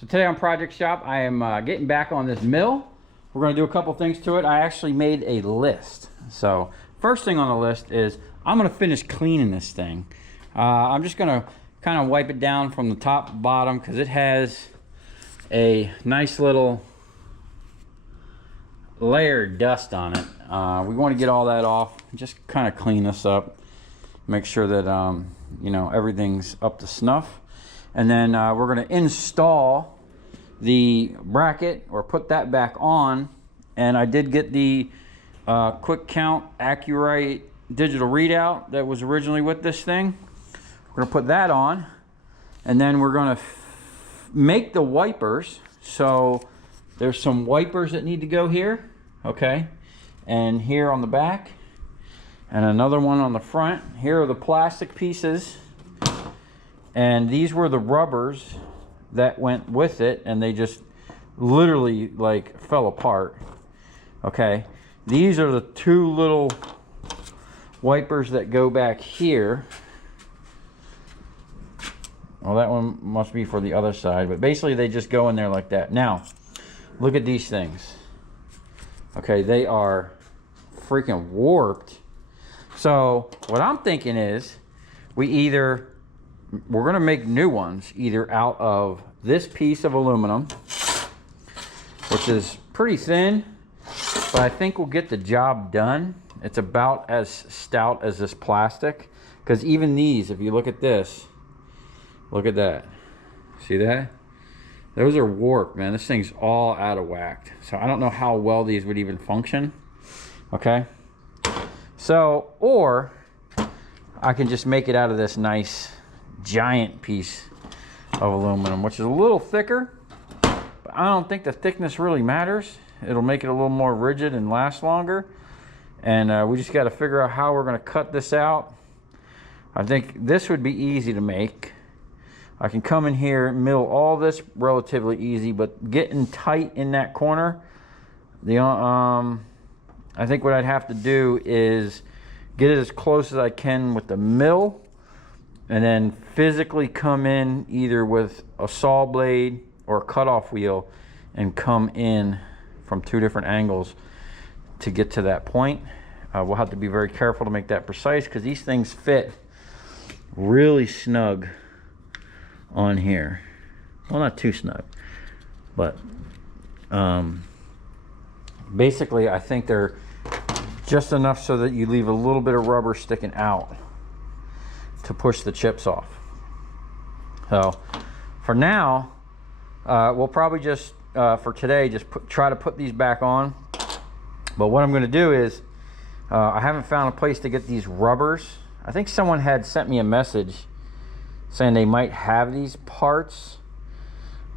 So today on Project Shop, I am getting back on this mill. We're going to do a couple things to it. I actually made a list. So first thing on the list is I'm going to finish cleaning this thing. I'm just going to kind of wipe it down from the top to bottom because it has a nice little layer of dust on it. We want to get all that off, just kind of clean this up, make sure that you know, everything's up to snuff. And then we're going to install the bracket or put that back on. And I did get the quick count accurate digital readout that was originally with this thing. We're going to put that on, and then we're going to make the wipers. So there's some wipers that need to go here, okay, and here on the back, and another one on the front. Here are the plastic pieces, and these were the rubbers that went with it, and they just literally like fell apart. Okay, these are the two little wipers that go back here. Well, that one must be for the other side, but basically they just go in there like that. Now look at these things. Okay, they are freaking warped. So what I'm thinking is we're gonna make new ones either out of this piece of aluminum, which is pretty thin, but I think we'll get the job done. It's about as stout as this plastic, because even these, if you look at this, look at that, see that? Those are warped, man. This thing's all out of whack. So I don't know how well these would even function. Okay, so, or I can just make it out of this nice giant piece of aluminum, which is a little thicker, but I don't think the thickness really matters. It'll make it a little more rigid and last longer. And we just got to figure out how we're going to cut this out. I think this would be easy to make. I can come in here, mill all this relatively easy, but getting tight in that corner, I think what I'd have to do is get it as close as I can with the mill, and then physically come in either with a saw blade or a cutoff wheel and come in from two different angles to get to that point. We'll have to be very careful to make that precise, because these things fit really snug on here. Well, not too snug, but basically I think they're just enough so that you leave a little bit of rubber sticking out to push the chips off. So for now, we'll probably just for today just try to put these back on. But what I'm going to do is I haven't found a place to get these rubbers. I think someone had sent me a message saying they might have these parts,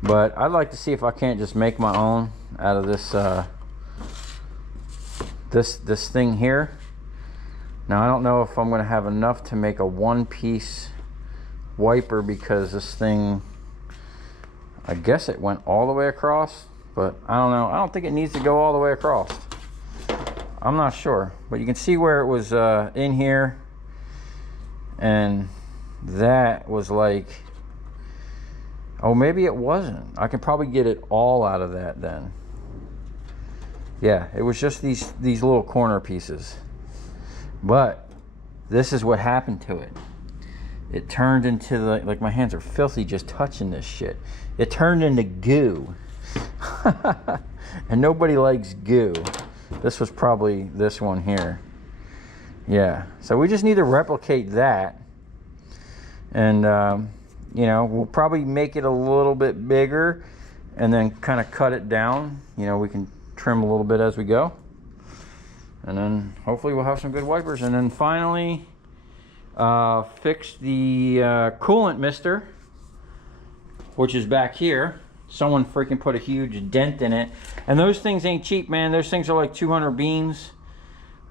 but I'd like to see if I can't just make my own out of this this thing here. Now I don't know if I'm going to have enough to make a one-piece wiper, because this thing, I guess it went all the way across, but I don't know. I don't think it needs to go all the way across. I'm not sure, but you can see where it was in here, and that was like, oh, maybe it wasn't. I can probably get it all out of that then. Yeah, it was just these little corner pieces. But this is what happened to it. It turned into the, like, my hands are filthy just touching this shit. It turned into goo. And nobody likes goo. This was probably this one here. Yeah, so we just need to replicate that. And you know, we'll probably make it a little bit bigger and then kind of cut it down. You know, we can trim a little bit as we go, and then hopefully we'll have some good wipers. And then finally fix the coolant mister, which is back here. Someone freaking put a huge dent in it, and those things ain't cheap, man. Those things are like 200 beans.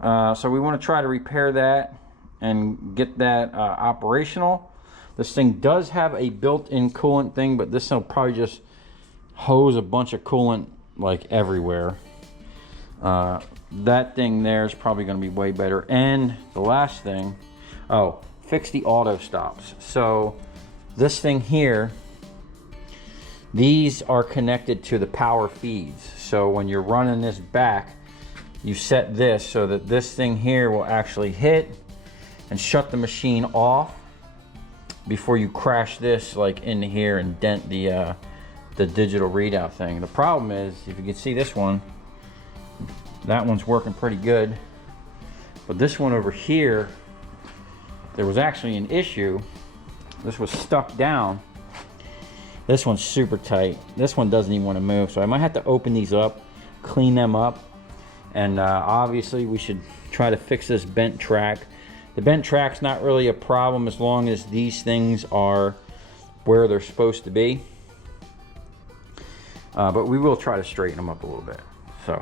So we want to try to repair that and get that operational. This thing does have a built-in coolant thing, but this will probably just hose a bunch of coolant like everywhere. That thing there is probably going to be way better. And the last thing, oh, fix the auto stops. So this thing here, These are connected to the power feeds. So when you're running this back, you set this so that this thing here will actually hit and shut the machine off before you crash this like into here and dent the digital readout thing. The problem is, if you can see this one, that one's working pretty good. But this one over here, there was actually an issue. This was stuck down. This one's super tight. This one doesn't even want to move. So I might have to open these up, clean them up. And obviously we should try to fix this bent track. The bent track's not really a problem as long as these things are where they're supposed to be. But we will try to straighten them up a little bit. So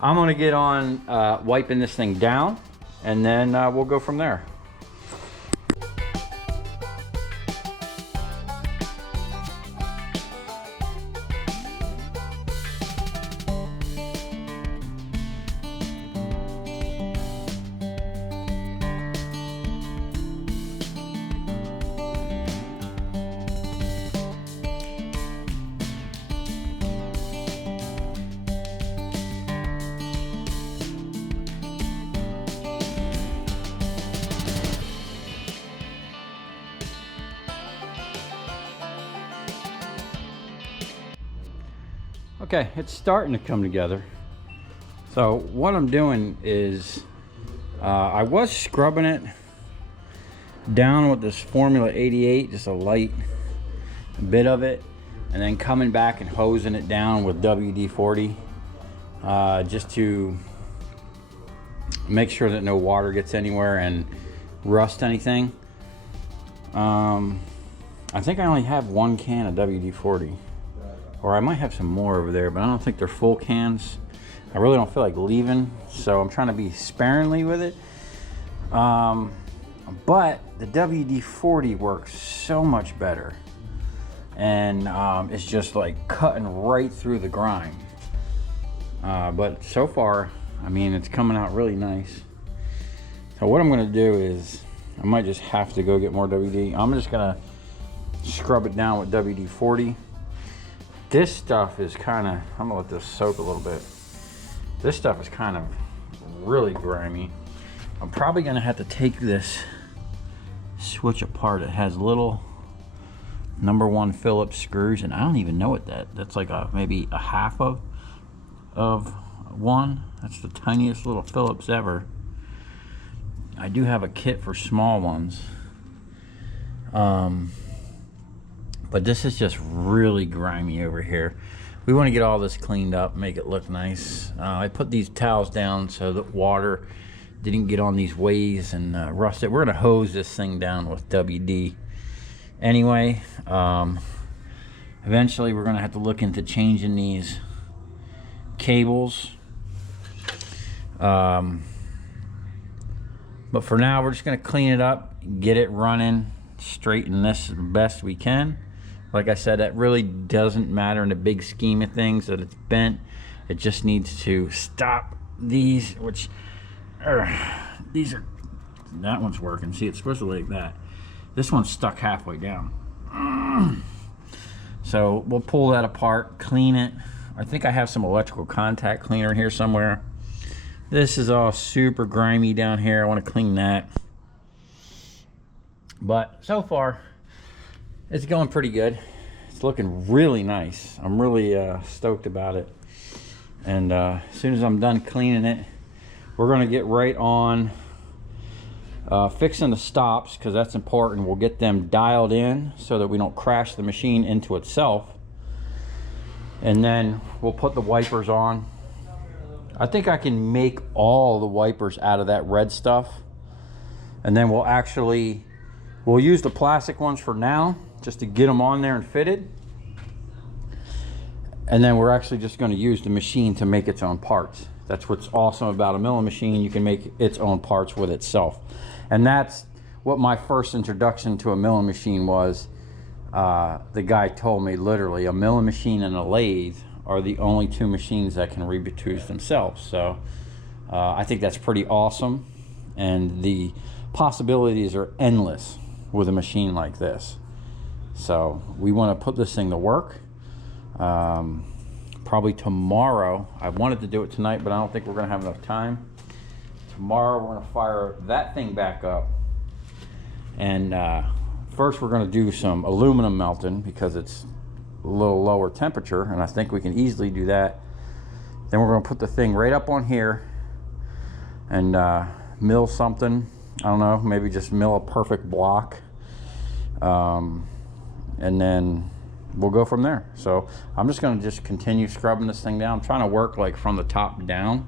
I'm gonna get on wiping this thing down, and then we'll go from there. Okay, it's starting to come together. So what I'm doing is I was scrubbing it down with this Formula 88, just a light bit of it, and then coming back and hosing it down with WD-40 just to make sure that no water gets anywhere and rust anything. I think I only have one can of WD-40. Or I might have some more over there, but I don't think they're full cans. I really don't feel like leaving, so I'm trying to be sparingly with it. But the WD-40 works so much better. And it's just like cutting right through the grime. But so far, I mean, it's coming out really nice. So what I'm gonna do is, I might just have to go get more WD. I'm just gonna scrub it down with WD-40. This stuff is kind of, I'm gonna let this soak a little bit. This stuff is kind of really grimy. I'm probably gonna have to take this switch apart. It has little #1 Phillips screws, and I don't even know what that's like maybe a half of one. That's the tiniest little Phillips ever. I do have a kit for small ones. But this is just really grimy over here. We want to get all this cleaned up, make it look nice. I put these towels down so that water didn't get on these ways and rust it. We're gonna hose this thing down with WD anyway. Eventually we're gonna have to look into changing these cables. But for now, we're just gonna clean it up, get it running, straighten this the best we can. Like I said, that really doesn't matter in the big scheme of things that it's bent. It just needs to stop these, which these are, that one's working. See, it's supposed to be like that. This one's stuck halfway down. So we'll pull that apart, clean it. I think I have some electrical contact cleaner here somewhere. This is all super grimy down here. I want to clean that. But so far, it's going pretty good. It's looking really nice. I'm really stoked about it. And as soon as I'm done cleaning it, we're gonna get right on fixing the stops, because that's important. We'll get them dialed in so that we don't crash the machine into itself. And then we'll put the wipers on. I think I can make all the wipers out of that red stuff. And then we'll use the plastic ones for now, just to get them on there and fitted. And then we're actually just going to use the machine to make its own parts. That's what's awesome about a milling machine. You can make its own parts with itself. And that's what my first introduction to a milling machine was. The guy told me literally a milling machine and a lathe are the only two machines that can reproduce themselves. So I think that's pretty awesome. And the possibilities are endless with a machine like this. So we want to put this thing to work. Probably tomorrow. I wanted to do it tonight, but I don't think we're gonna have enough time. Tomorrow we're gonna fire that thing back up, and first we're gonna do some aluminum melting because it's a little lower temperature, and I think we can easily do that. Then we're gonna put the thing right up on here and mill something. I don't know, maybe just mill a perfect block, and then we'll go from there. So I'm just gonna continue scrubbing this thing down. I'm trying to work like from the top down.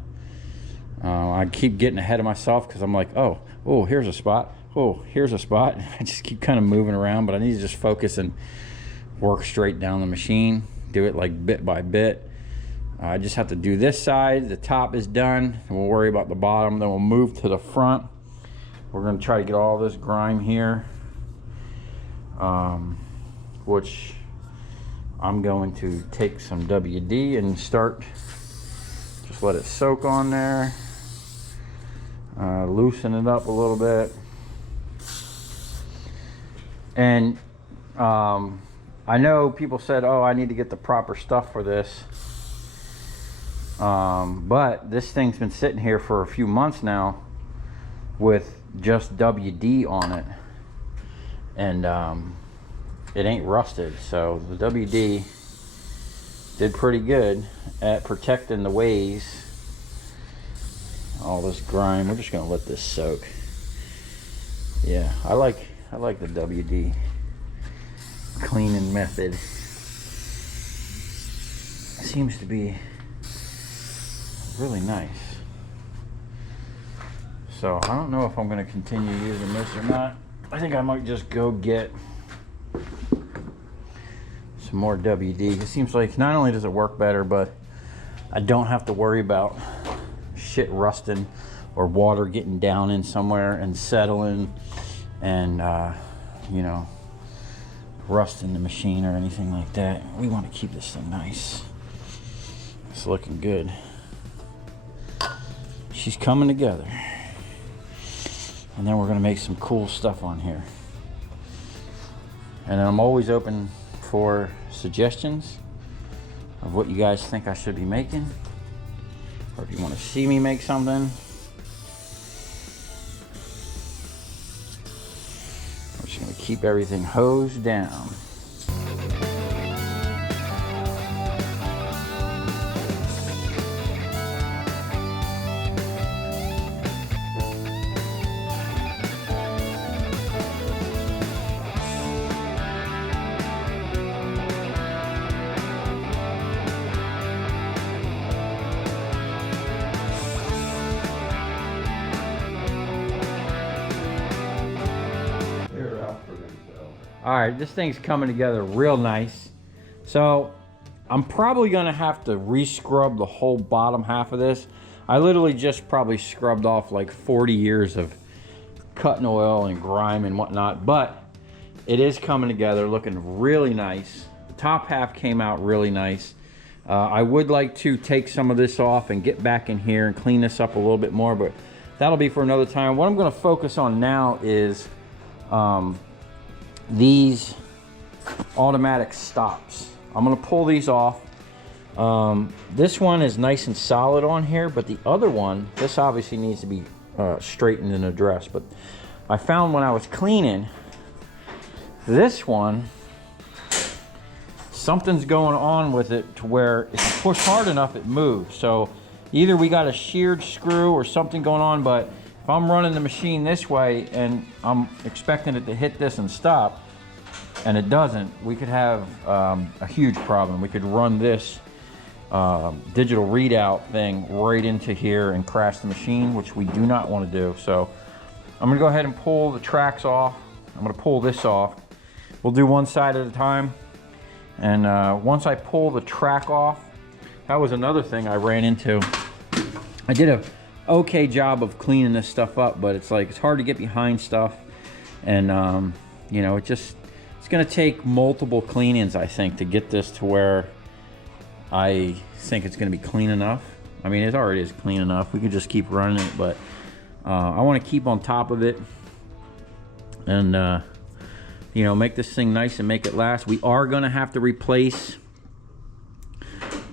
I keep getting ahead of myself because I'm like, oh, here's a spot. Oh, here's a spot. I just keep kind of moving around, but I need to just focus and work straight down the machine. Do it like bit by bit. I just have to do this side. The top is done, and we'll worry about the bottom. Then we'll move to the front. We're gonna try to get all this grime here, which I'm going to take some WD and start, just let it soak on there, loosen it up a little bit. And I know people said, oh, I need to get the proper stuff for this, but this thing's been sitting here for a few months now with just WD on it, and it ain't rusted. So the WD did pretty good at protecting the ways. All this grime, we're just gonna let this soak. Yeah, I like the WD cleaning method. It seems to be really nice. So I don't know if I'm gonna continue using this or not. I think I might just go get some more WD. It seems like not only does it work better, but I don't have to worry about shit rusting or water getting down in somewhere and settling and you know, rusting the machine or anything like that. We want to keep this thing nice. It's looking good. She's coming together. And then we're going to make some cool stuff on here. And I'm always open for suggestions of what you guys think I should be making, or if you want to see me make something. I'm just going to keep everything hosed down. All right, this thing's coming together real nice. So I'm probably gonna have to re-scrub the whole bottom half of this. I literally just probably scrubbed off like 40 years of cutting oil and grime and whatnot, but it is coming together, looking really nice. The top half came out really nice. I would like to take some of this off and get back in here and clean this up a little bit more, but that'll be for another time. What I'm gonna focus on now is these automatic stops. I'm gonna pull these off. This one is nice and solid on here, but the other one, this obviously needs to be straightened and addressed. But I found when I was cleaning this one, something's going on with it to where if you push hard enough, it moves. So either we got a sheared screw or something going on, but if I'm running the machine this way and I'm expecting it to hit this and stop, and it doesn't, we could have a huge problem. We could run this digital readout thing right into here and crash the machine, which we do not want to do. So I'm gonna go ahead and pull the tracks off. I'm gonna pull this off. We'll do one side at a time. And once I pull the track off, that was another thing I ran into. I did a okay job of cleaning this stuff up, but it's like, it's hard to get behind stuff. And you know, it's gonna take multiple cleanings, I think, to get this to where I think it's gonna be clean enough. I mean, it already is clean enough. We could just keep running it, but I wanna keep on top of it and you know, make this thing nice and make it last. We are gonna have to replace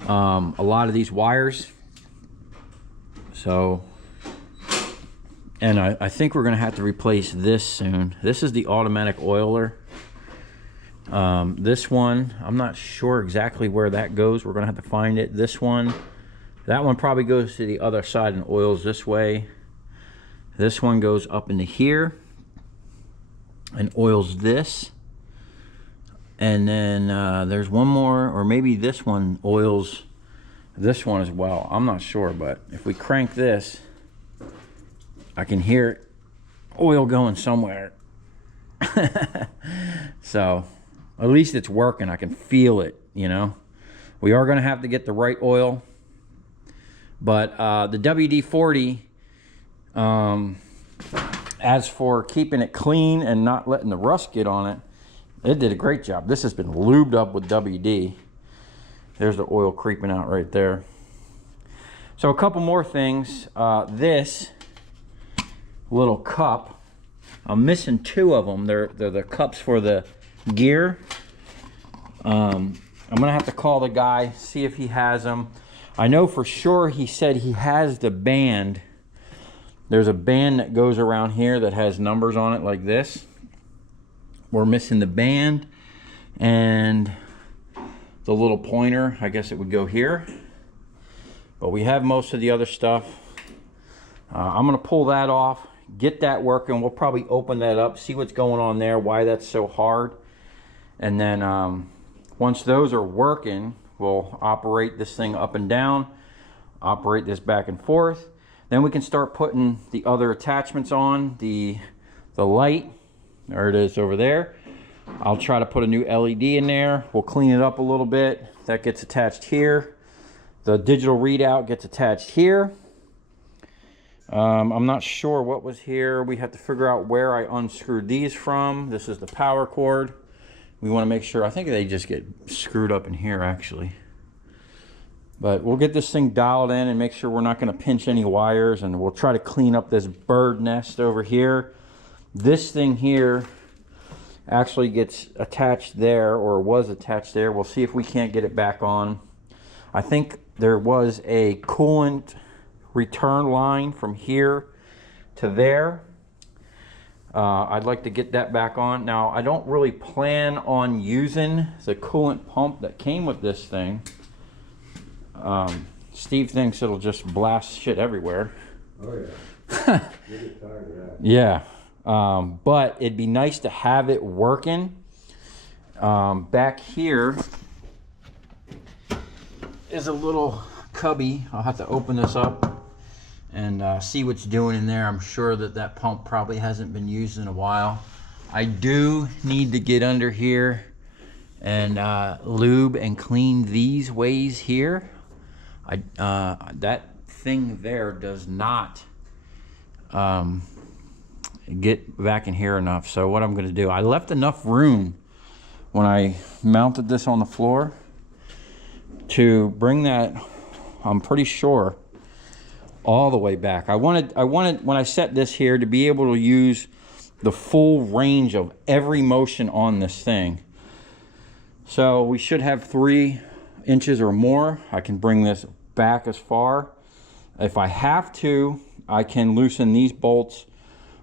a lot of these wires. So, and I think we're gonna have to replace this soon. This is the automatic oiler. This one, I'm not sure exactly where that goes. We're gonna have to find it. This one, that one probably goes to the other side and oils this way. This one goes up into here and oils this. And then there's one more, or maybe this one oils this one as well. I'm not sure, but if we crank this, I can hear it, oil going somewhere. So at least it's working. I can feel it, you know. We are going to have to get the right oil, but the WD-40, as for keeping it clean and not letting the rust get on it, it did a great job. This has been lubed up with WD. There's the oil creeping out right there. So a couple more things. This little cup, I'm missing two of them. They're the cups for the gear. I'm gonna have to call the guy, see if he has them. I know for sure he said he has the band. There's a band that goes around here that has numbers on it like this. We're missing the band and the little pointer. I guess it would go here, but we have most of the other stuff. I'm gonna pull that off, get that working. We'll probably open that up, see what's going on there, why that's so hard. And then once those are working, we'll operate this thing up and down, operate this back and forth. Then we can start putting the other attachments on. The light, there it is over there. I'll try to put a new LED in there. We'll clean it up a little bit. That gets attached here. The digital readout gets attached here. I'm not sure what was here. We have to figure out where I unscrewed these from. This is the power cord. We want to make sure, I think they just get screwed up in here actually. But we'll get this thing dialed in and make sure we're not going to pinch any wires, and we'll try to clean up this bird nest over here. This thing here actually gets attached there, or was attached there. We'll see if we can't get it back on. I think there was a coolant return line from here to there. I'd like to get that back on. Now, I don't really plan on using the coolant pump that came with this thing. Steve thinks it'll just blast shit everywhere. Oh yeah. You get tired of that. Yeah. But it'd be nice to have it working. Back here is a little cubby. I'll have to open this up and see what's doing in there. I'm sure that that pump probably hasn't been used in a while. I do need to get under here and lube and clean these ways here. That thing there does not get back in here enough. So what I'm going to do, I left enough room when I mounted this on the floor to bring that, I'm pretty sure, all the way back. I wanted when I set this here to be able to use the full range of every motion on this thing. So we should have 3 inches or more. I can bring this back as far. If I have to, I can loosen these bolts,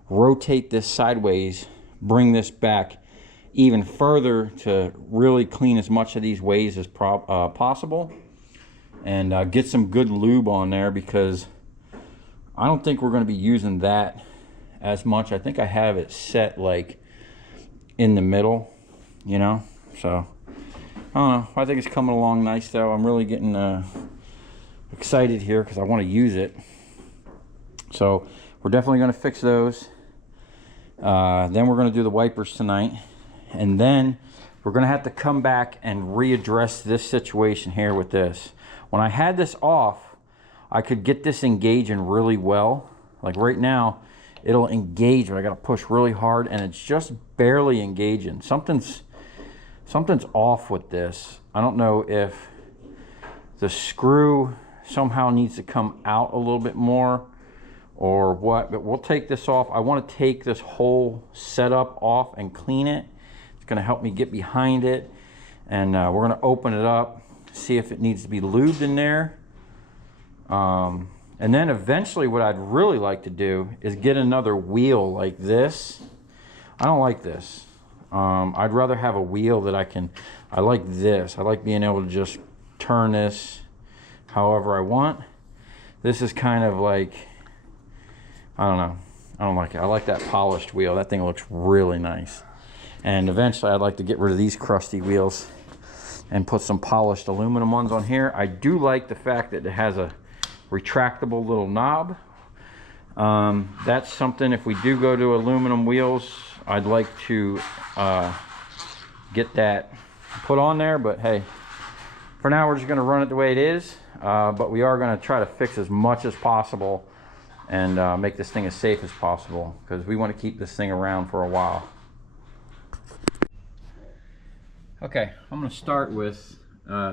rotate this sideways, bring this back even further to really clean as much of these ways as possible, and get some good lube on there, because I don't think we're going to be using that as much. I think I have it set like in the middle, you know. So I don't know. I think it's coming along nice though. I'm really getting excited here because I want to use it. So we're definitely going to fix those. Then we're going to do the wipers tonight, and then we're going to have to come back and readdress this situation here with this. When I had this off, I could get this engaging really well. Like right now, it'll engage, but I got to push really hard, and it's just barely engaging. Something's off with this. I don't know if the screw somehow needs to come out a little bit more or what, but we'll take this off. I want to take this whole setup off and clean it. It's going to help me get behind it, and we're going to open it up see if it needs to be lubed in there. And then eventually what I'd really like to do is get another wheel like this. I don't like this. I'd rather have a wheel that I like this. I like being able to just turn this however I want. This is kind of like, I don't know. I don't like it. I like that polished wheel. That thing looks really nice. And eventually I'd like to get rid of these crusty wheels and put some polished aluminum ones on here. I do like the fact that it has a retractable little knob. That's something, if we do go to aluminum wheels, I'd like to get that put on there. But hey, for now we're just going to run it the way it is. But we are going to try to fix as much as possible and make this thing as safe as possible, because we want to keep this thing around for a while. Okay, I'm going to start with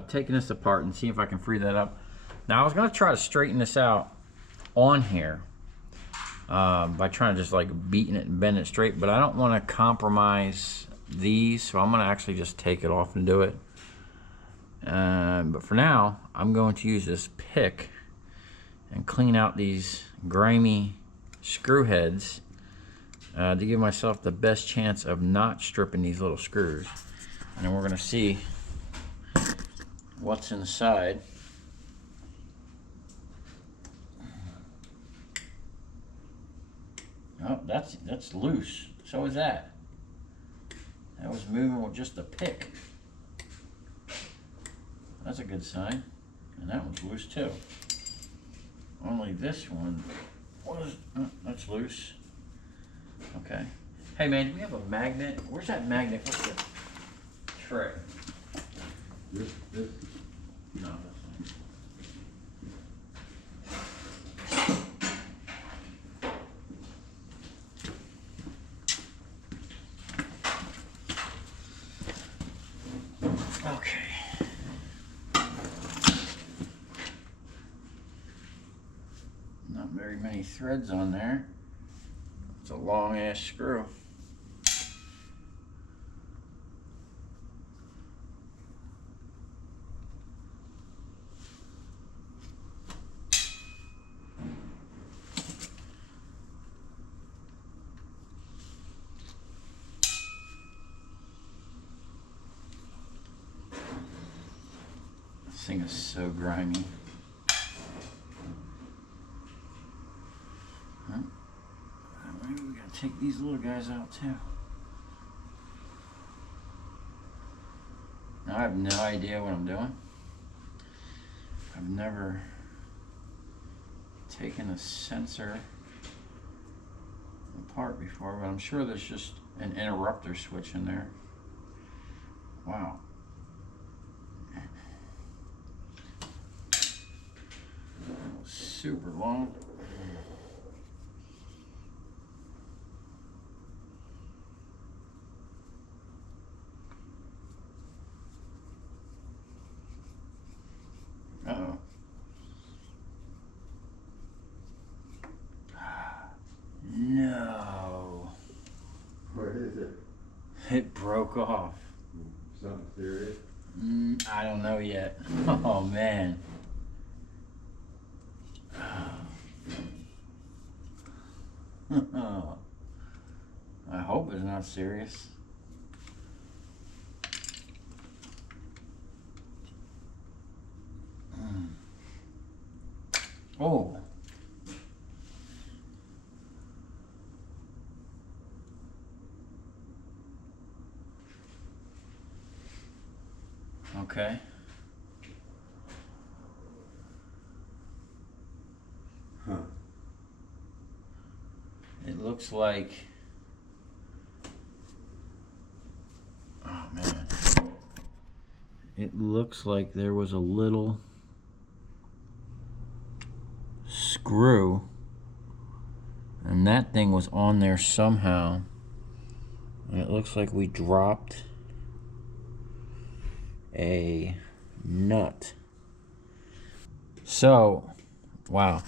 taking this apart and see if I can free that up. Now I was going to try to straighten this out on here by trying to just like beating it and bending it straight, but I don't want to compromise these, so I'm going to actually just take it off and do it. But for now, I'm going to use this pick and clean out these grimy screw heads to give myself the best chance of not stripping these little screws. And then we're going to see what's inside. Oh, that's loose. So is that. That was moving with just a pick. That's a good sign. And that one's loose too. Only this one was, that's loose. Okay. Hey man, do we have a magnet? Where's that magnet? What's the tray? This? No, that's not. Okay. Not very many threads on there. It's a long ass screw. This thing is so grimy. Huh? Maybe we gotta take these little guys out too. Now I have no idea what I'm doing. I've never taken a sensor apart before, but I'm sure there's just an interrupter switch in there. Wow. That was super long. Uh-oh. No. What is it? It broke off. Something serious? I don't know yet. Oh man. I hope it's not serious. Oh. Okay. Huh. It looks like, oh man. It looks like there was a little screw and that thing was on there somehow. And it looks like we dropped a nut. So, wow.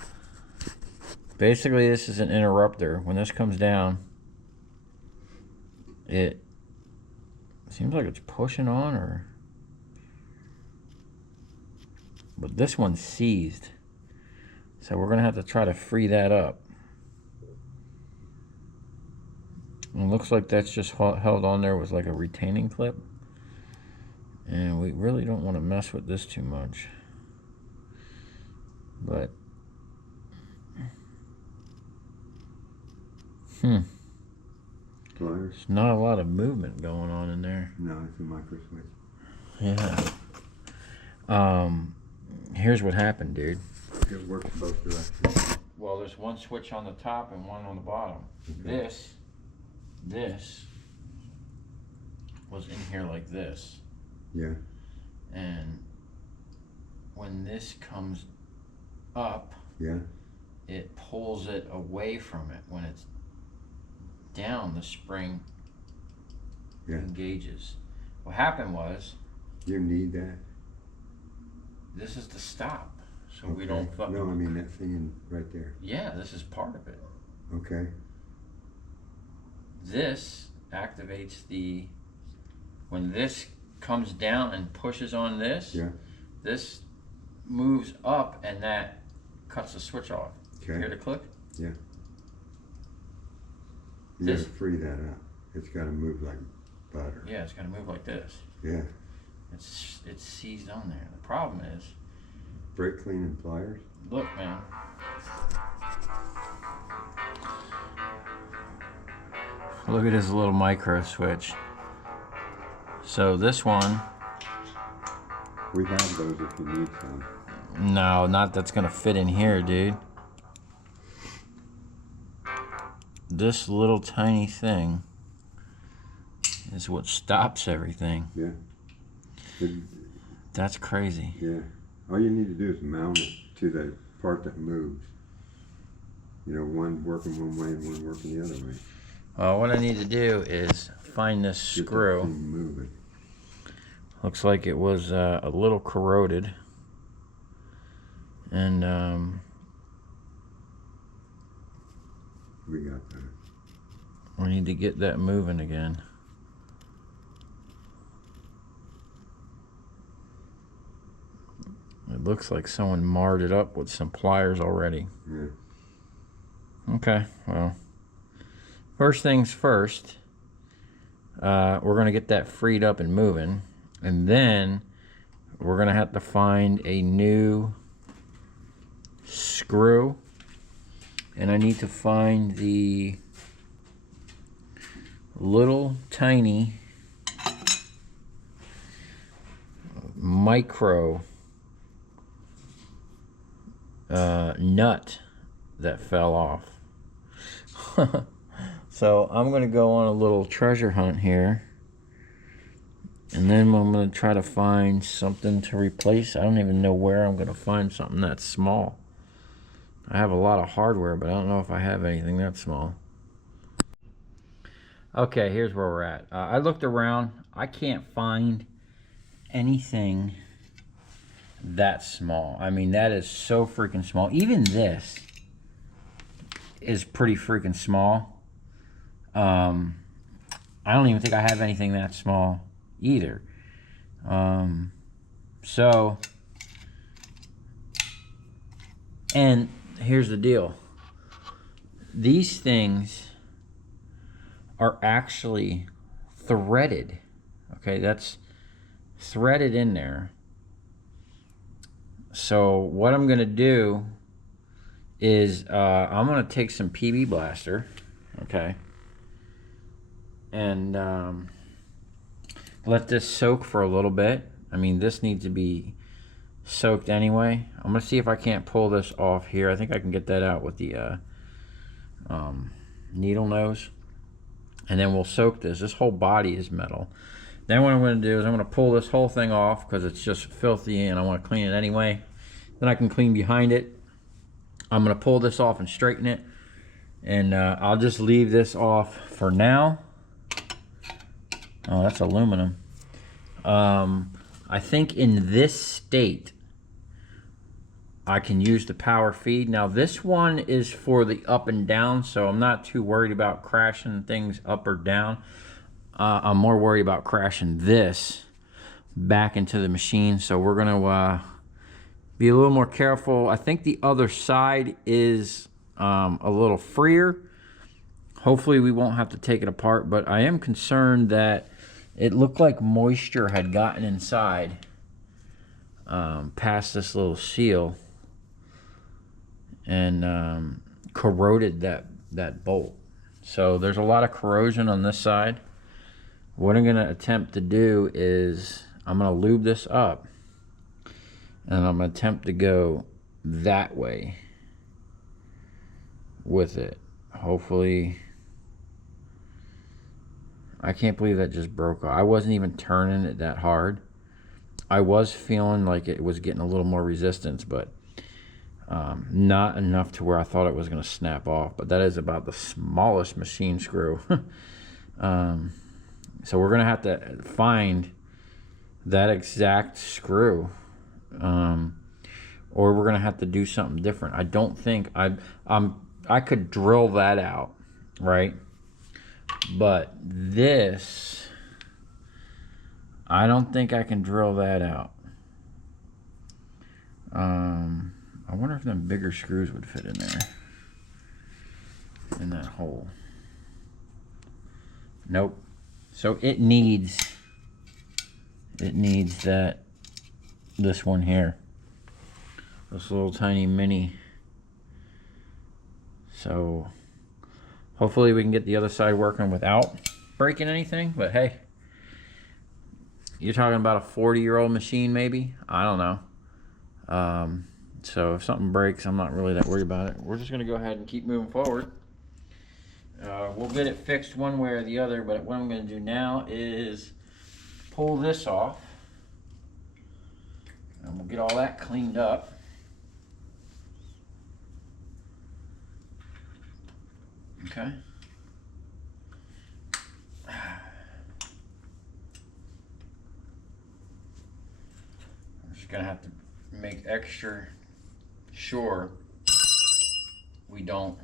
Basically, this is an interrupter. When this comes down, it seems like it's pushing on, or but this one's seized. So we're gonna have to try to free that up. And it looks like that's just held on there with like a retaining clip. And we really don't want to mess with this too much. But Pliers? there's not a lot of movement going on in there. No, it's a micro switch. Yeah. Here's what happened, dude. It works both directions. Well, there's one switch on the top and one on the bottom. Okay. This was in here like this. Yeah. And when this comes up, Yeah. it pulls it away from it. When it's down, the spring engages. What happened was, You need that? this is the stop. So Okay. we don't fucking... No, I mean that thing right there. Yeah, this is part of it. Okay. This activates the... When this comes down and pushes on this, Yeah. this moves up and that cuts the switch off. Okay. Hear the click? Yeah. You This- gotta free that up. It's gotta move like butter. Yeah, it's gonna move like this. Yeah. It's seized on there. The problem is, Brake cleaning pliers? look, man. Look at this little micro switch. So this one, We have those if you need some. no, not that's gonna fit in here, dude. This little tiny thing is what stops everything. Yeah. It, That's crazy. yeah. All you need to do is mount it to the part that moves. You know, one working one way and one working the other way. What I need to do is find this Get that screw. thing moving. Looks like it was a little corroded. And We got that. we need to get that moving again. It looks like someone marred it up with some pliers already. Yeah. Okay, well, first things first, we're gonna get that freed up and moving, and then we're gonna have to find a new screw, and I need to find the little tiny micro nut that fell off. So I'm gonna go on a little treasure hunt here, and then I'm gonna try to find something to replace. I don't even know where I'm gonna find something that small. I have a lot of hardware, but I don't know if I have anything that small. Okay, here's where we're at. I looked around. I can't find anything that small. I mean, that is so freaking small. Even this is pretty freaking small. I don't even think I have anything that small either. So, and here's the deal. These things are actually threaded. Okay, that's threaded in there. So what I'm gonna do is I'm gonna take some PB Blaster, okay, and let this soak for a little bit. I mean, this needs to be soaked anyway. I'm gonna see if I can't pull this off here. I think I can get that out with the needle nose, and then we'll soak this. This whole body is metal. Then what I'm going to do is I'm going to pull this whole thing off because it's just filthy and I want to clean it anyway. Then I can clean behind it. I'm going to pull this off and straighten it, and I'll just leave this off for now. Oh, that's aluminum. I think in this state I can use the power feed. Now this one is for the up and down, so I'm not too worried about crashing things up or down. I'm more worried about crashing this back into the machine, so we're gonna be a little more careful. I think the other side is a little freer. Hopefully we won't have to take it apart, but I am concerned that it looked like moisture had gotten inside past this little seal and corroded that bolt. So there's a lot of corrosion on this side. What I'm gonna attempt to do is I'm gonna lube this up and I'm gonna attempt to go that way with it. Hopefully, I can't believe that just broke off. I wasn't even turning it that hard. I was feeling like it was getting a little more resistance, but not enough to where I thought it was going to snap off. But that is about the smallest machine screw. So we're going to have to find that exact screw, or we're going to have to do something different. I don't think I could drill that out, right? But this, I don't think I can drill that out. I wonder if them bigger screws would fit in there, in that hole. Nope. So it needs this one here, this little tiny mini. So hopefully we can get the other side working without breaking anything, but hey, you're talking about a 40-year-old machine maybe? I don't know. So if something breaks, I'm not really that worried about it. We're just gonna go ahead and keep moving forward. We'll get it fixed one way or the other, but what I'm gonna do now is pull this off and we'll get all that cleaned up. Okay. I'm just gonna have to make extra sure we don't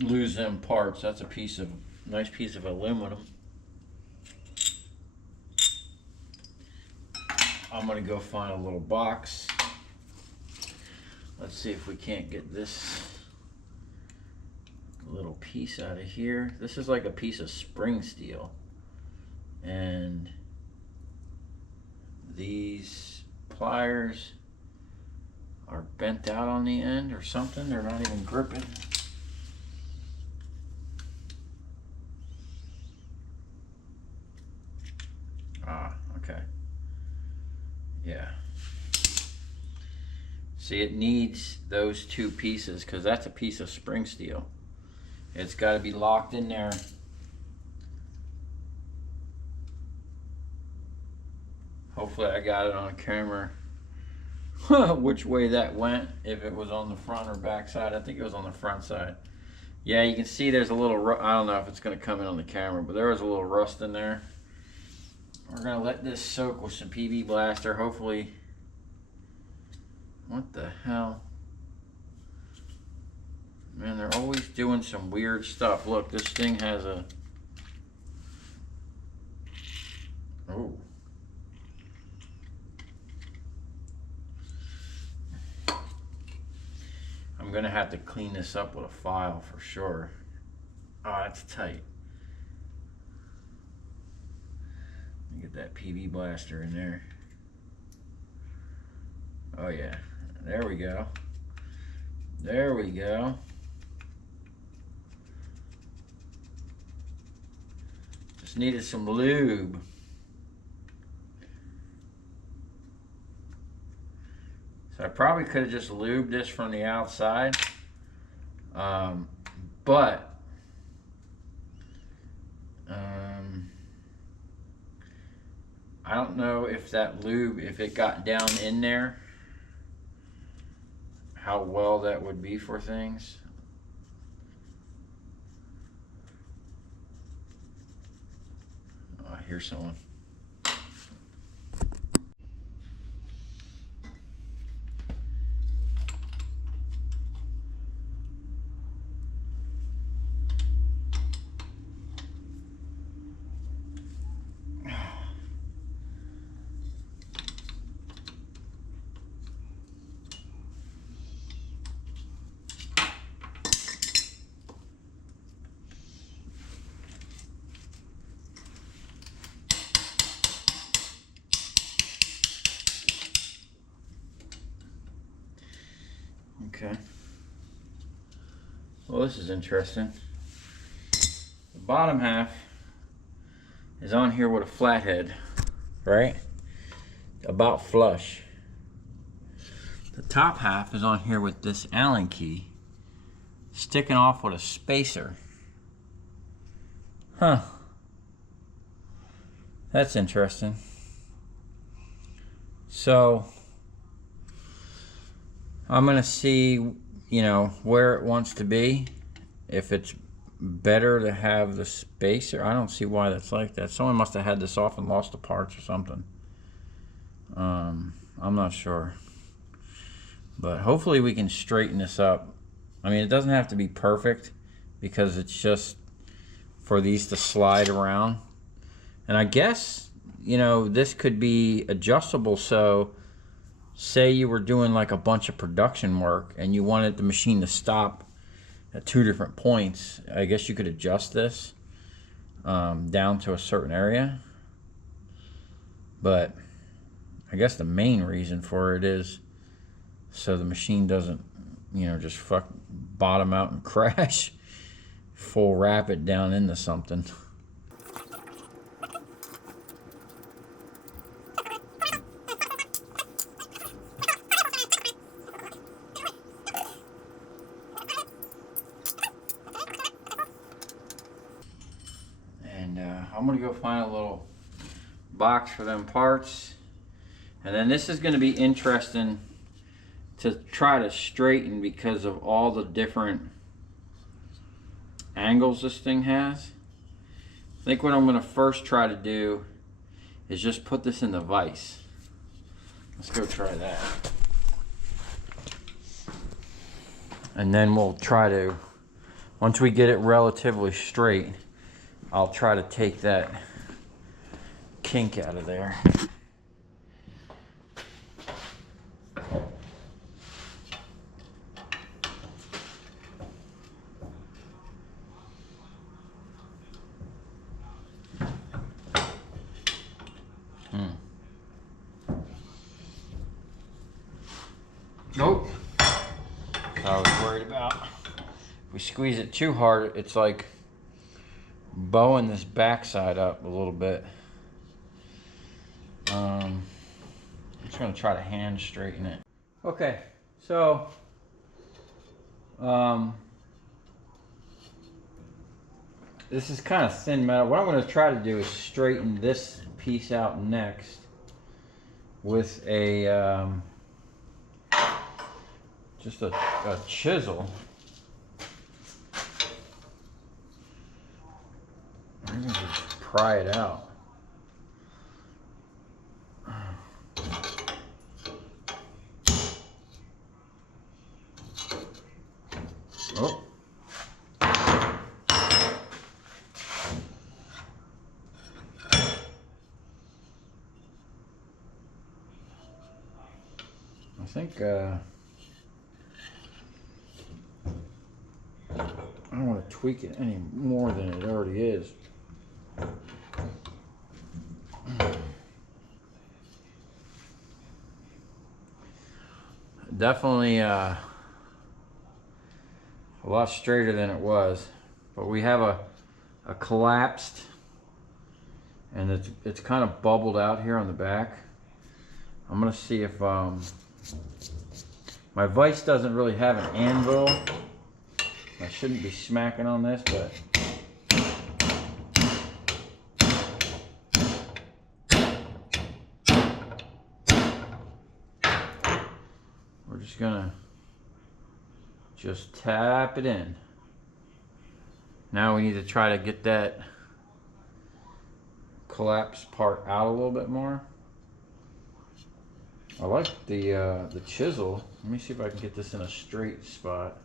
lose them parts. That's a nice piece of aluminum. I'm gonna go find a little box. Let's see if we can't get this little piece out of here. This is like a piece of spring steel, and these pliers are bent out on the end or something. They're not even gripping. Ah, okay. Yeah. See, it needs those two pieces because that's a piece of spring steel. It's got to be locked in there. Hopefully I got it on camera which way that went, if it was on the front or back side. I think it was on the front side. Yeah, you can see there's a little, I don't know if it's going to come in on the camera, but there was a little rust in there. We're going to let this soak with some PB Blaster, hopefully. What the hell? Man, they're always doing some weird stuff. Look, this thing has a... Oh. I'm gonna have to clean this up with a file for sure. Oh, that's tight. Get that PB Blaster in there. Oh yeah, there we go. There we go. Just needed some lube. So I probably could have just lubed this from the outside, but I don't know if that lube, if it got down in there, how well that would be for things. Oh, I hear someone. Okay. Well, this is interesting. The bottom half is on here with a flathead, right? About flush. The top half is on here with this Allen key sticking off with a spacer. Huh. That's interesting. So I'm gonna see, you know, where it wants to be. If it's better to have the spacer. I don't see why that's like that. Someone must have had this off and lost the parts or something. I'm not sure. But hopefully we can straighten this up. I mean, it doesn't have to be perfect because it's just for these to slide around. And I guess, you know, this could be adjustable. So say you were doing like a bunch of production work and you wanted the machine to stop at 2 different points. I guess you could adjust this down to a certain area. But I guess the main reason for it is so the machine doesn't, you know, just bottom out and crash full rapid down into something. And I'm gonna go find a little box for them parts, and then this is going to be interesting to try to straighten because of all the different angles this thing has. I think what I'm going to first try to do is just put this in the vise. Let's go try that. And then we'll try to, once we get it relatively straight, I'll try to take that kink out of there. Nope. I was worried about. If we squeeze it too hard, it's like bowing this backside up a little bit. I'm just going to try to hand straighten it. Okay, so this is kind of thin metal. What I'm going to try to do is straighten this piece out next with a just a chisel. I'm going to just pry it out. Oh. I think I don't want to tweak it any more than it already is. Definitely a lot straighter than it was, but we have a collapsed, and it's kind of bubbled out here on the back. I'm gonna see if my vise doesn't really have an anvil. I shouldn't be smacking on this, but we're just gonna tap it in. Now we need to try to get that collapsed part out a little bit more. I like the chisel. Let me see if I can get this in a straight spot.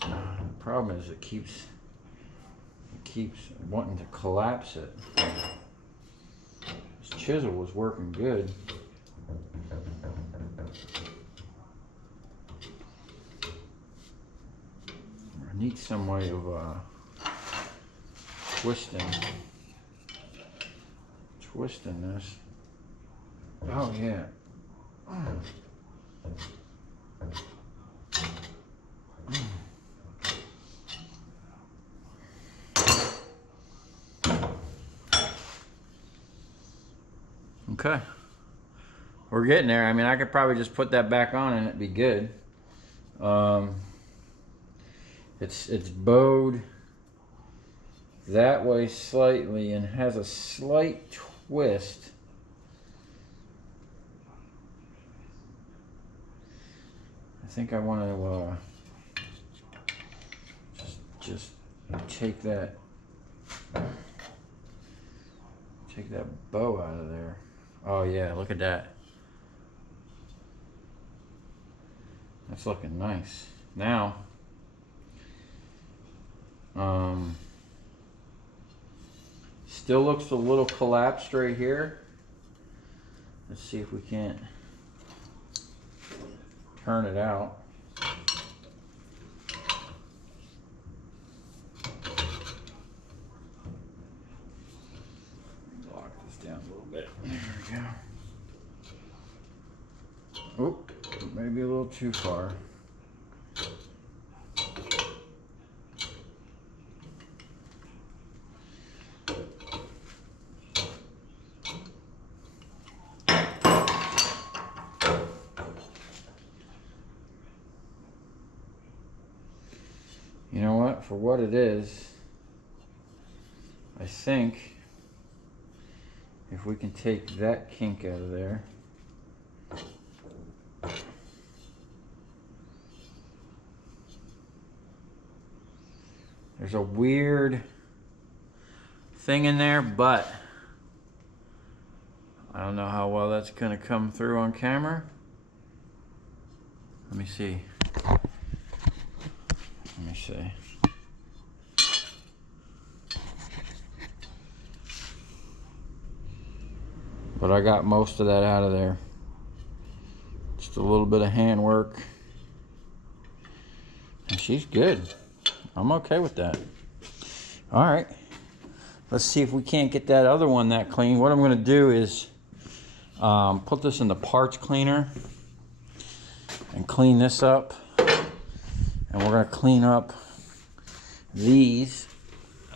The problem is it keeps wanting to collapse it. This chisel was working good. I need some way of twisting this. Oh yeah. Okay. We're getting there. I mean, I could probably just put that back on and it'd be good. It's bowed that way slightly and has a slight twist. I think I want to just take that bow out of there. Oh yeah, look at that. That's looking nice. Now, still looks a little collapsed right here. Let's see if we can't turn it out. Lock this down a little bit. There we go. Oh, maybe a little too far. You know what? For what it is, I think if we can take that kink out of there. There's a weird thing in there, but I don't know how well that's gonna come through on camera. Let me see. Let me see. But I got most of that out of there. Just a little bit of hand work. And she's good. I'm okay with that. All right. Let's see if we can't get that other one that clean. What I'm gonna do is put this in the parts cleaner and clean this up. And we're gonna clean up these.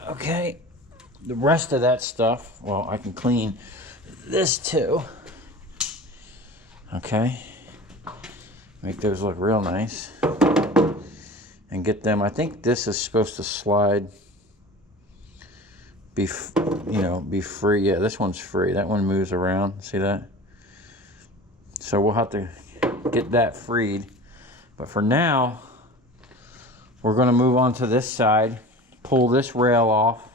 Okay. The rest of that stuff, well, I can clean this too. Okay. Make those look real nice. And get them, I think this is supposed to slide, be free. Yeah, this one's free. That one moves around, see that? So we'll have to get that freed. But for now, we're gonna move on to this side, pull this rail off,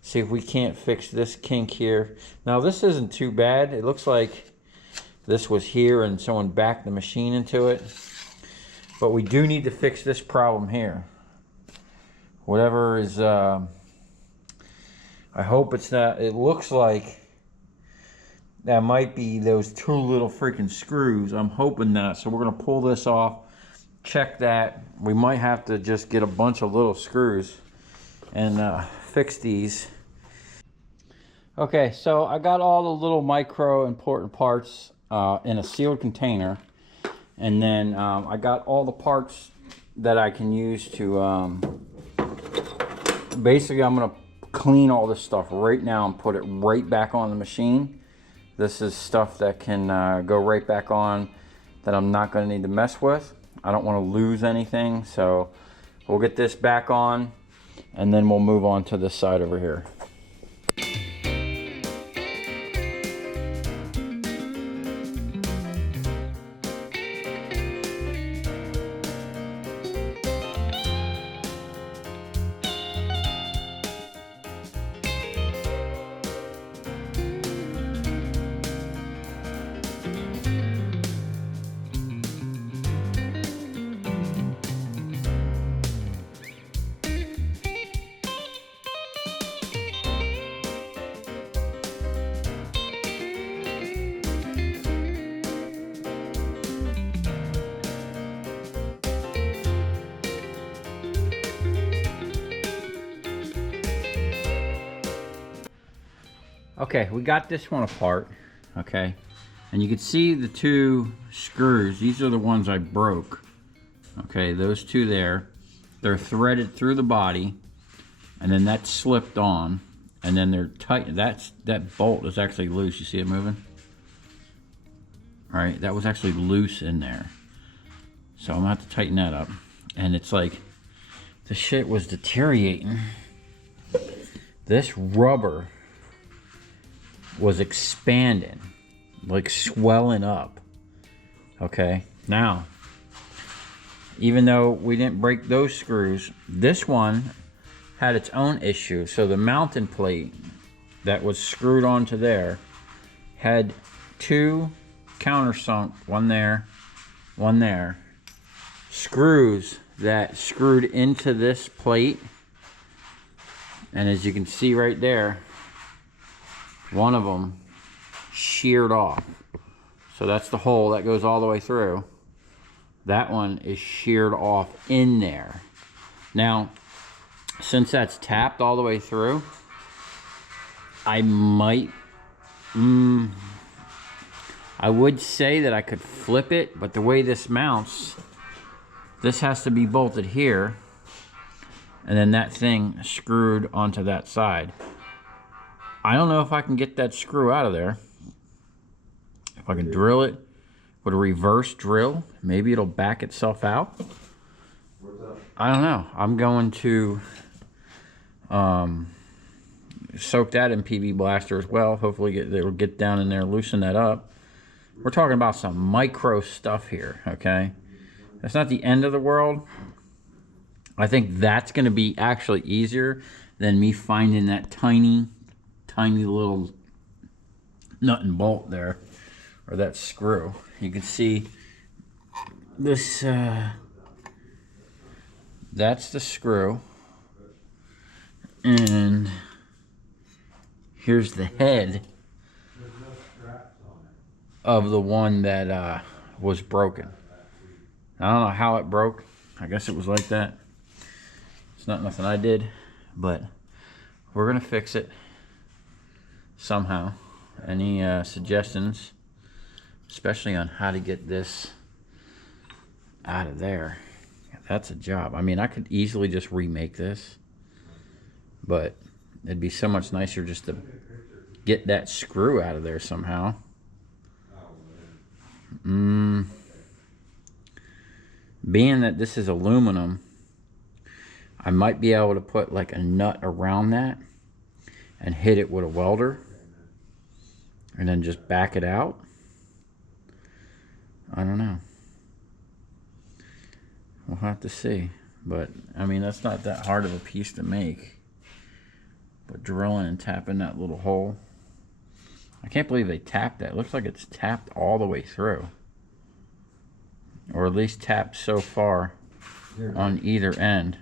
see if we can't fix this kink here. Now this isn't too bad. It looks like this was here and someone backed the machine into it. But we do need to fix this problem here. Whatever is, I hope it's not, it looks like that might be those two little freaking screws. I'm hoping not. So we're gonna pull this off, check that. We might have to just get a bunch of little screws and fix these. Okay, so I got all the little micro important parts in a sealed container. And then I got all the parts that I can use to, basically I'm gonna clean all this stuff right now and put it right back on the machine. This is stuff that can go right back on that I'm not gonna need to mess with. I don't wanna lose anything, so we'll get this back on and then we'll move on to this side over here. Okay, we got this one apart, okay? And you can see the two screws. These are the ones I broke. Okay, those two there. They're threaded through the body, and then that slipped on, and then they're tight. That bolt is actually loose. You see it moving? All right, that was actually loose in there. So I'm gonna have to tighten that up. And it's like, the shit was deteriorating. This rubber was expanding, like swelling up. Okay, now, even though we didn't break those screws, this one had its own issue. So the mounting plate that was screwed onto there had two countersunk, one there, screws that screwed into this plate. And as you can see right there, one of them sheared off. So that's the hole that goes all the way through. That one is sheared off in there. Now, since that's tapped all the way through, I might, I would say that I could flip it, but the way this mounts, this has to be bolted here, and then that thing screwed onto that side. I don't know if I can get that screw out of there. If I can drill it with a reverse drill, maybe it'll back itself out. I don't know. I'm going to soak that in PB Blaster as well. Hopefully it'll get down in there, loosen that up. We're talking about some micro stuff here, okay? That's not the end of the world. I think that's going to be actually easier than me finding that tiny little nut and bolt there, or that screw. You can see this, that's the screw, and here's the head of the one that was broken. I don't know how it broke. I guess it was like that. It's not nothing I did, but we're gonna fix it somehow. Any suggestions, especially on how to get this out of there? That's a job. I mean, I could easily just remake this, but it'd be so much nicer just to get that screw out of there somehow. Being that this is aluminum, I might be able to put like a nut around that and hit it with a welder and then just back it out. I don't know. We'll have to see. But I mean, that's not that hard of a piece to make. But drilling and tapping that little hole, I can't believe they tapped that. It looks like it's tapped all the way through, or at least tapped so far on either end.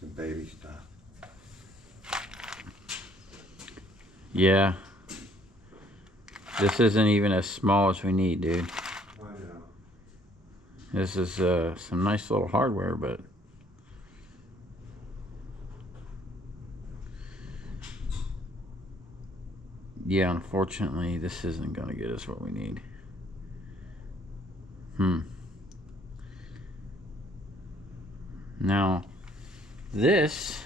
Some baby stuff. Yeah. This isn't even as small as we need, dude. I know. This is some nice little hardware, but yeah, unfortunately, this isn't going to get us what we need. Now, this,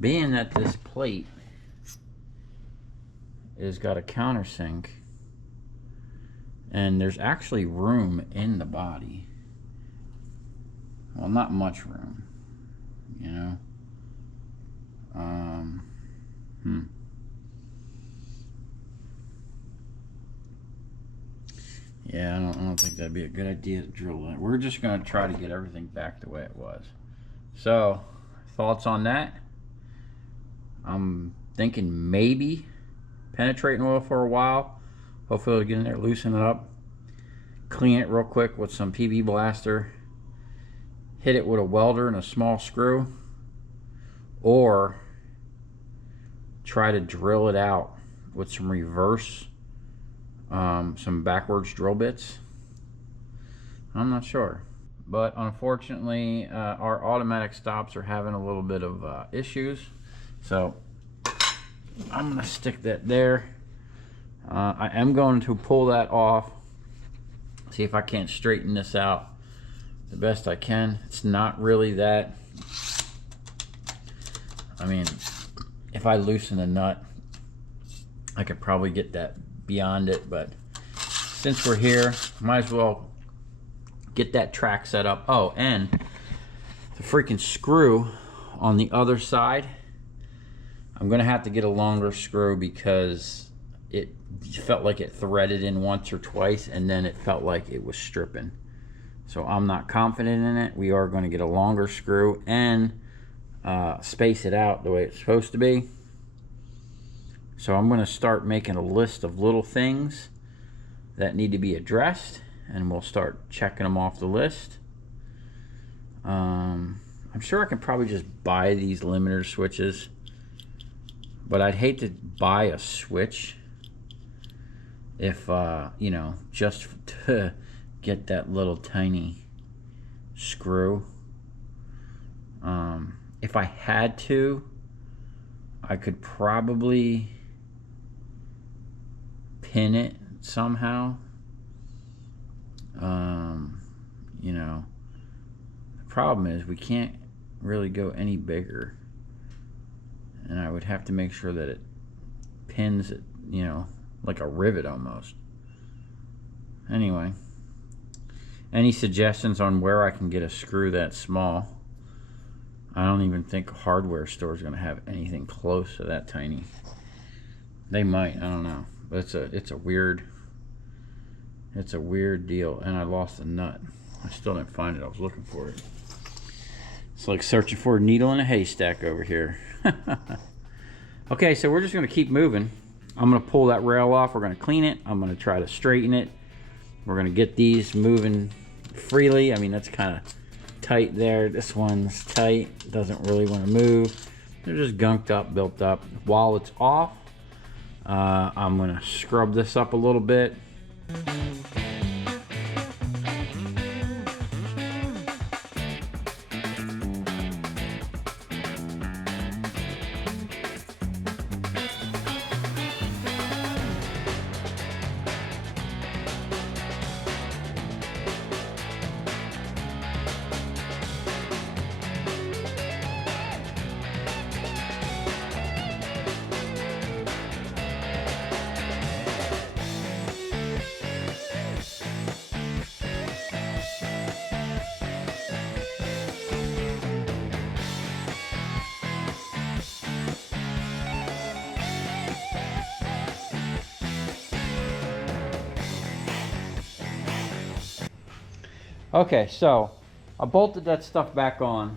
being that this plate is got a countersink, and there's actually room in the body. Well, not much room, you know. Yeah, I don't think that'd be a good idea to drill that. We're just gonna try to get everything back the way it was. So, thoughts on that? I'm thinking maybe penetrating oil for a while. Hopefully it'll get in there, loosen it up, clean it real quick with some PB Blaster, hit it with a welder and a small screw, or try to drill it out with some reverse, some backwards drill bits. I'm not sure, but unfortunately our automatic stops are having a little bit of issues, so I'm gonna stick that there. I am going to pull that off, see if I can't straighten this out the best I can. It's not really that, I mean, if I loosen the nut, I could probably get that beyond it, but since we're here, might as well get that track set up. Oh, and the freaking screw on the other side, I'm gonna have to get a longer screw because it felt like it threaded in once or twice and then it felt like it was stripping. So I'm not confident in it. We are gonna get a longer screw and space it out the way it's supposed to be. So I'm gonna start making a list of little things that need to be addressed, and we'll start checking them off the list. I'm sure I can probably just buy these limiter switches, but I'd hate to buy a switch if, you know, just to get that little tiny screw. If I had to, I could probably pin it somehow. You know, the problem is we can't really go any bigger, and I would have to make sure that it pins it, you know, like a rivet almost. Anyway, any suggestions on where I can get a screw that small? I don't even think a hardware store is going to have anything close to that tiny. They might, I don't know. But it's a weird deal. And I lost a nut. I still didn't find it. I was looking for it. It's like searching for a needle in a haystack over here. Okay, so we're just going to keep moving. I'm going to pull that rail off. We're going to clean it. I'm going to try to straighten it. We're going to get these moving freely. I mean, that's kind of tight there. This one's tight. Doesn't really want to move. They're just gunked up, built up. While it's off, I'm going to scrub this up a little bit. Okay, so I bolted that stuff back on,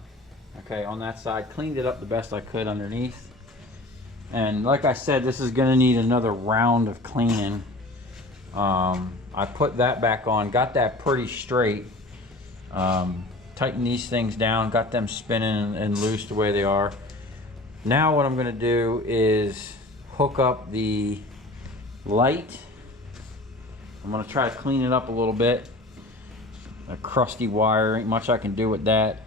okay, on that side, cleaned it up the best I could underneath. And like I said, this is gonna need another round of cleaning. I put that back on, got that pretty straight, tightened these things down, got them spinning and loose the way they are. Now what I'm gonna do is hook up the light. I'm gonna try to clean it up a little bit. A crusty wire, ain't much I can do with that.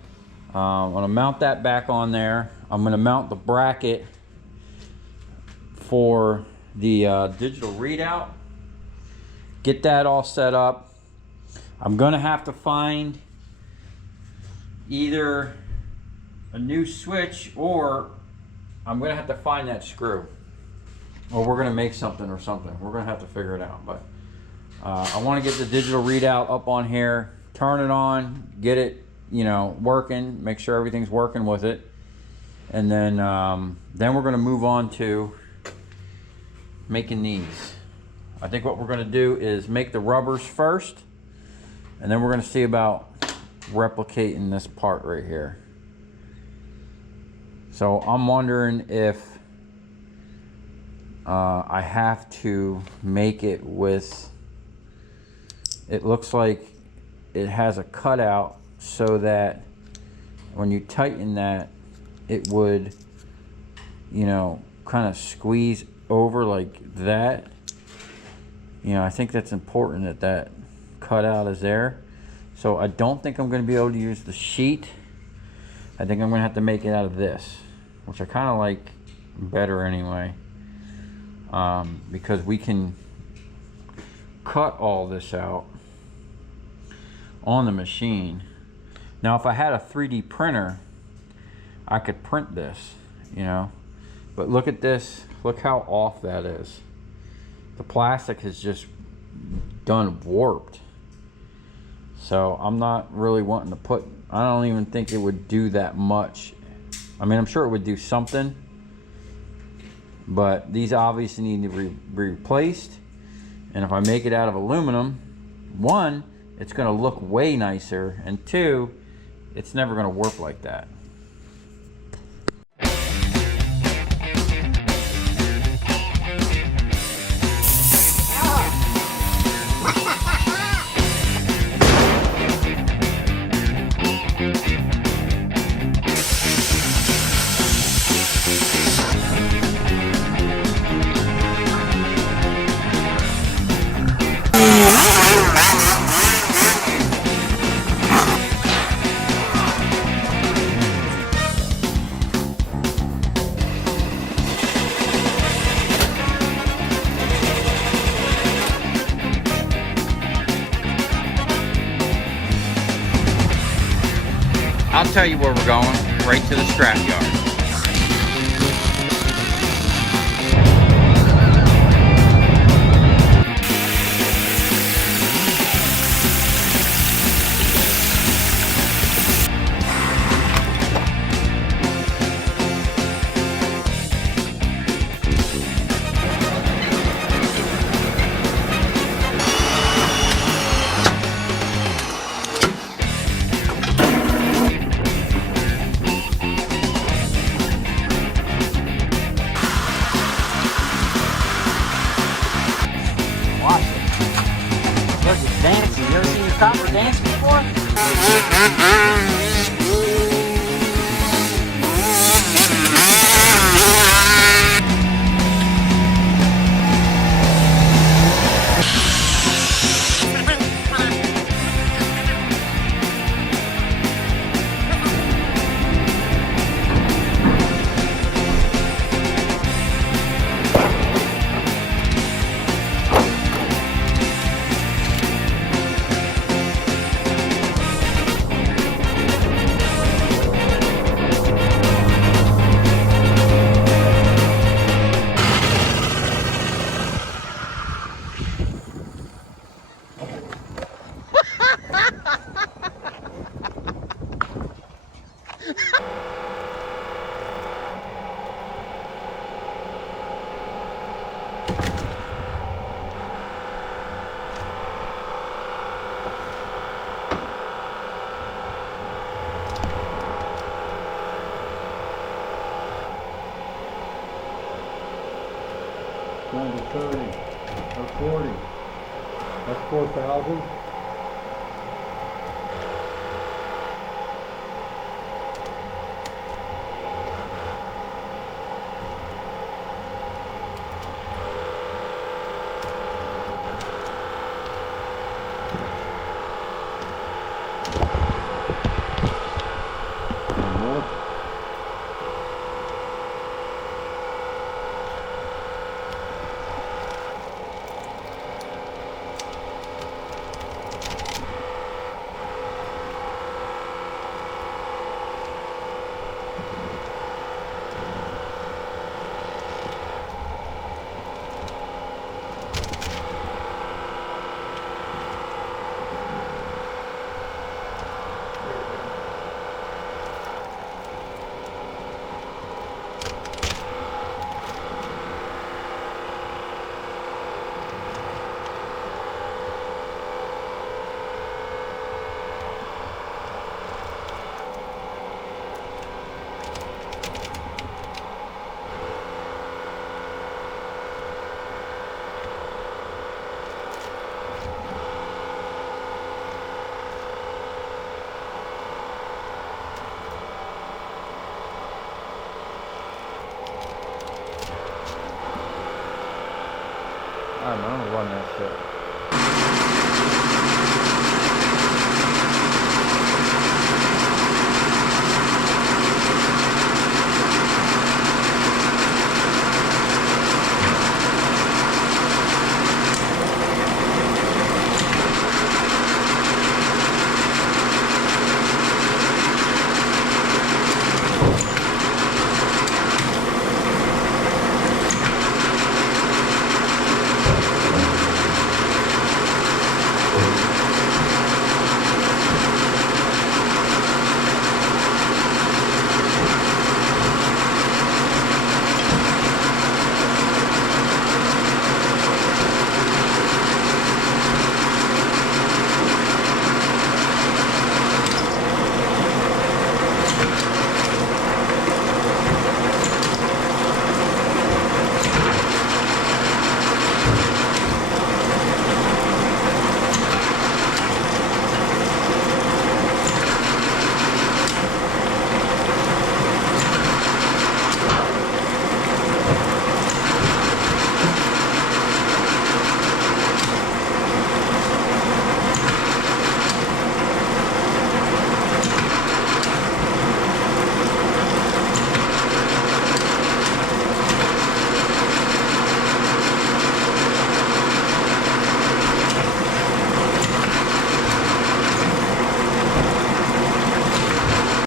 I'm gonna mount that back on there. I'm gonna mount the bracket for the digital readout. Get that all set up. I'm gonna have to find either a new switch or I'm gonna have to find that screw. Or we're gonna make something or something. We're gonna have to figure it out. But I wanna get the digital readout up on here. Turn it on, get it, you know, working, make sure everything's working with it. And then we're gonna move on to making these. I think what we're gonna do is make the rubbers first, and then we're gonna see about replicating this part right here. So I'm wondering if I have to make it with, it looks like it has a cutout so that when you tighten that, it would, you know, kind of squeeze over like that. You know, I think that's important that that cutout is there. So I don't think I'm going to be able to use the sheet. I think I'm going to have to make it out of this, which I kind of like better anyway, because we can cut all this out on the machine. Now if I had a 3D printer, I could print this, you know, but look at this, look how off that is. the plastic has just done warped. So I'm not really wanting to put, I don't even think it would do that much. I mean, I'm sure it would do something, but these obviously need to be replaced. And if I make it out of aluminum, one, it's gonna look way nicer, and two, it's never gonna warp like that. I'll tell you where we're going, right to the scrap yard. Dancing. You ever seen your copper dance before? Down to 30 or 40. That's 4,000. I don't know, I'm gonna run that shit.